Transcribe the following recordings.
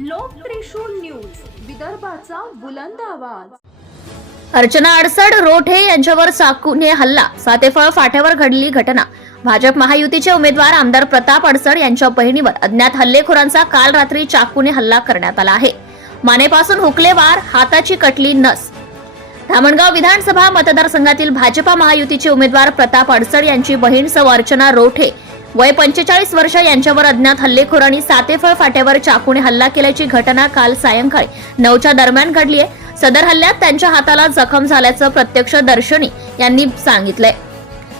लोक त्रिशूल न्यूज, विदर्भाचा बुलंद आवाज। अर्चना अडसड रोठे यांच्यावर चाकूने हल्ला, सातेफळ फाट्यावर घडली घटना। भाजप महायुतीचे उमेदवार आमदार प्रताप अडसड यांच्या बहिणीवर अज्ञात हल्लेखोरांचा काल रात्री चाकूने हल्ला करण्यात आला आहे। मानेपासून हुकले वार, हाताची कटली नस। धामणगाव विधानसभा मतदारसंघातील भाजपा महायुतीचे उमेदवार प्रताप अडसड यांची बहीण सौ अर्चना रोठे वय 45 वर्ष यांच्यावर अज्ञात हल्लेखोरांनी सातेफळ फाट्यावर चाकूने हल्ला केल्याची घटना काल सायंकाळी 9च्या दरम्यान घडली आहे। सदर हल्ल्यात त्यांच्या हाताला जखम झाल्याचं प्रत्यक्षदर्शी यांनी सांगितलंय।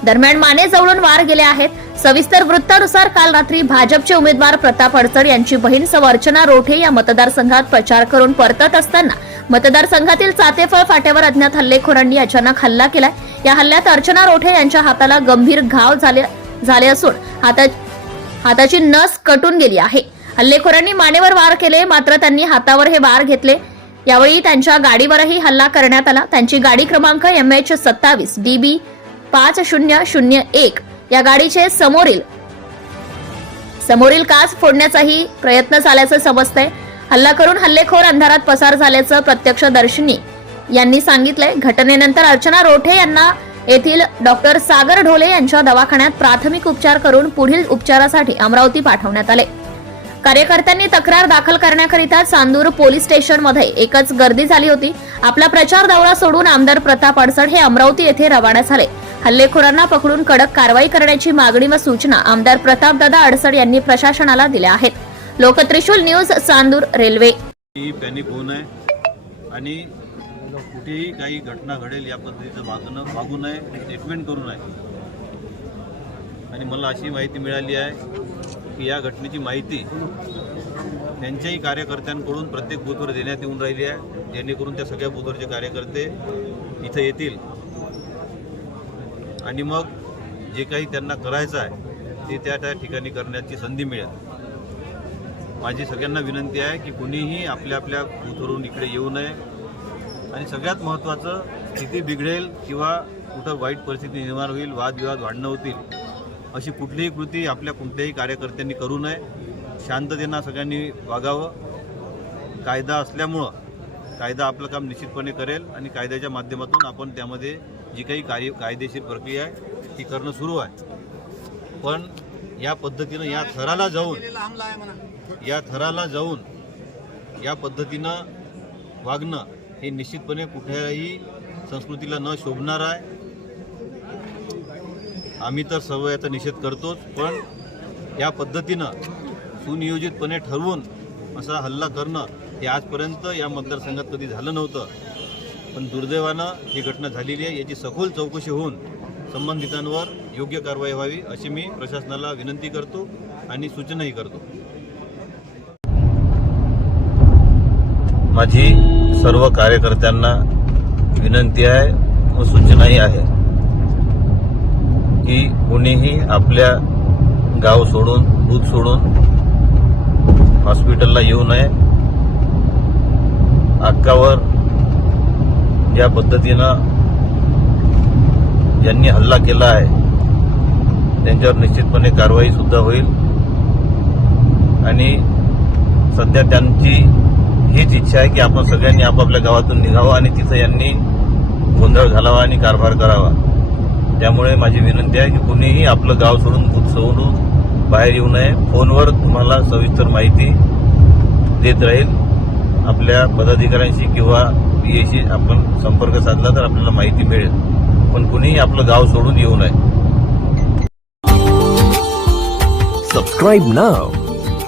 दरम्यान माने जवळून वार गेले आहेत। सविस्तर वृत्तानुसार काल रात्री भाजपचे उमेदवार प्रताप अडसड यांची बहीण सौ अर्चना रोठे या मतदारसंघात प्रचार करून परतत असताना मतदारसंघातील सातेफळ फाट्यावर अज्ञात हल्लेखोरांनी अचानक हल्ला केलाय। या हल्ल्यात अर्चना रोठे यांच्या हाताला गंभीर घाव झाले असून हाताची नस कटून गेली आहे। हल्लेखोरांनी मानेवर वार केले, मात्र त्यांनी हातावर हे वार घेतले। यावेळी त्यांच्या गाडीवरही हल्ला करण्यात आला। त्यांची गाडी क्रमांक MH27 DB 5001 या गाडीचे समोरील काच फोडण्याचाही प्रयत्न झाल्याचं समजतंय। हल्ला करून हल्लेखोर अंधारात पसार झाल्याचं प्रत्यक्षदर्शी यांनी सांगितलंय। घटनेनंतर अर्चना रोठे यांना येथील डॉक्टर सागर ढोले यांच्या दवाखान्यात प्राथमिक उपचार करून पुढील उपचारासाठी अमरावती पाठवण्यात आले। कार्यकर्त्यांनी तक्रार दाखल करण्याकरिता चांदूर पोलीस स्टेशनमध्ये एकच गर्दी झाली होती। आपला प्रचार दौरा सोडून आमदार प्रताप अडसड हे अमरावती येथे रवाना झाले। हल्लेखोरांना पकडून कडक कारवाई करण्याची मागणी व सूचना आमदार प्रतापदादा अडसड यांनी प्रशासनाला दिल्या आहेत। लोकत्रिशूल न्यूज, चांदूर रेल्वे। पॅनिक होऊ नये आणि कुठेही काही घटना घडेल या पद्धतीचं वागू नये, स्टेटमेंट करू नये। आणि मला अशी माहिती मिळाली आहे की या घटनेची माहिती त्यांच्याही कार्यकर्त्यांकडून प्रत्येक बूथवर देण्यात येऊन राहिली आहे, जेणेकरून त्या सगळ्या बूथवरचे कार्यकर्ते इथं येतील आणि मग जे काही त्यांना करायचं आहे ते त्या ठिकाणी करण्याची संधी मिळेल। माझी सगळ्यांना विनंती आहे की कुणीही आपल्या बूथवरून इकडे येऊ नये आणि सगळ्यात महत्त्वाचं, स्थिती बिघडेल किंवा कुठं वाईट परिस्थिती निर्माण होईल, वादविवाद वाढणं होतील, अशी कुठलीही कृती आपल्या कोणत्याही कार्यकर्त्यांनी करू नये। शांततेनं सगळ्यांनी वागावं। कायदा असल्यामुळं कायदा आपलं काम निश्चितपणे करेल आणि कायद्याच्या माध्यमातून आपण त्यामध्ये जी काही कायदेशीर प्रक्रिया आहे ती करणं सुरू आहे। पण या पद्धतीनं या थराला जाऊन या पद्धतीनं वागणं हे निश्चितपणे कुठल्याही संस्कृतीला न शोभणार आहे। आम्ही तर सर्व याचा निषेध करतोच, पण या पद्धतीनं सुनियोजितपणे ठरवून असा हल्ला करणं हे आजपर्यंत या मतदारसंघात कधी झालं नव्हतं। पण दुर्दैवानं ही घटना झालेली आहे। याची सखोल चौकशी होऊन संबंधितांवर योग्य कारवाई व्हावी अशी मी प्रशासनाला विनंती करतो आणि सूचनाही करतो। माझी सर्व कार्यकर्त्यांना विनंती आहे व सूचनाही आहे की कोणीही आपल्या गाव सोडून, बूथ सोडून हॉस्पिटलला येऊ नये। हक्कावर ज्या पद्धतीनं ज्यांनी हल्ला केला आहे त्यांच्यावर निश्चितपणे कारवाई सुद्धा होईल आणि सध्या त्यांची हीच इच्छा आहे की आपण सगळ्यांनी आपापल्या गावातून निघावं आणि तिथं यांनी गोंधळ घालावा आणि कारभार करावा। त्यामुळे माझी विनंती आहे की कुणीही आपलं गाव सोडून, बूथ सोडून बाहेर येऊ नये। फोनवर तुम्हाला सविस्तर माहिती देत राहील। आपल्या पदाधिकाऱ्यांशी किंवा PAशी आपण संपर्क साधला तर आपल्याला माहिती मिळेल, पण कुणीही आपलं गाव सोडून येऊ नये। Subscribe now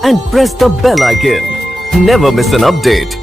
and press the bell icon. Never miss an update.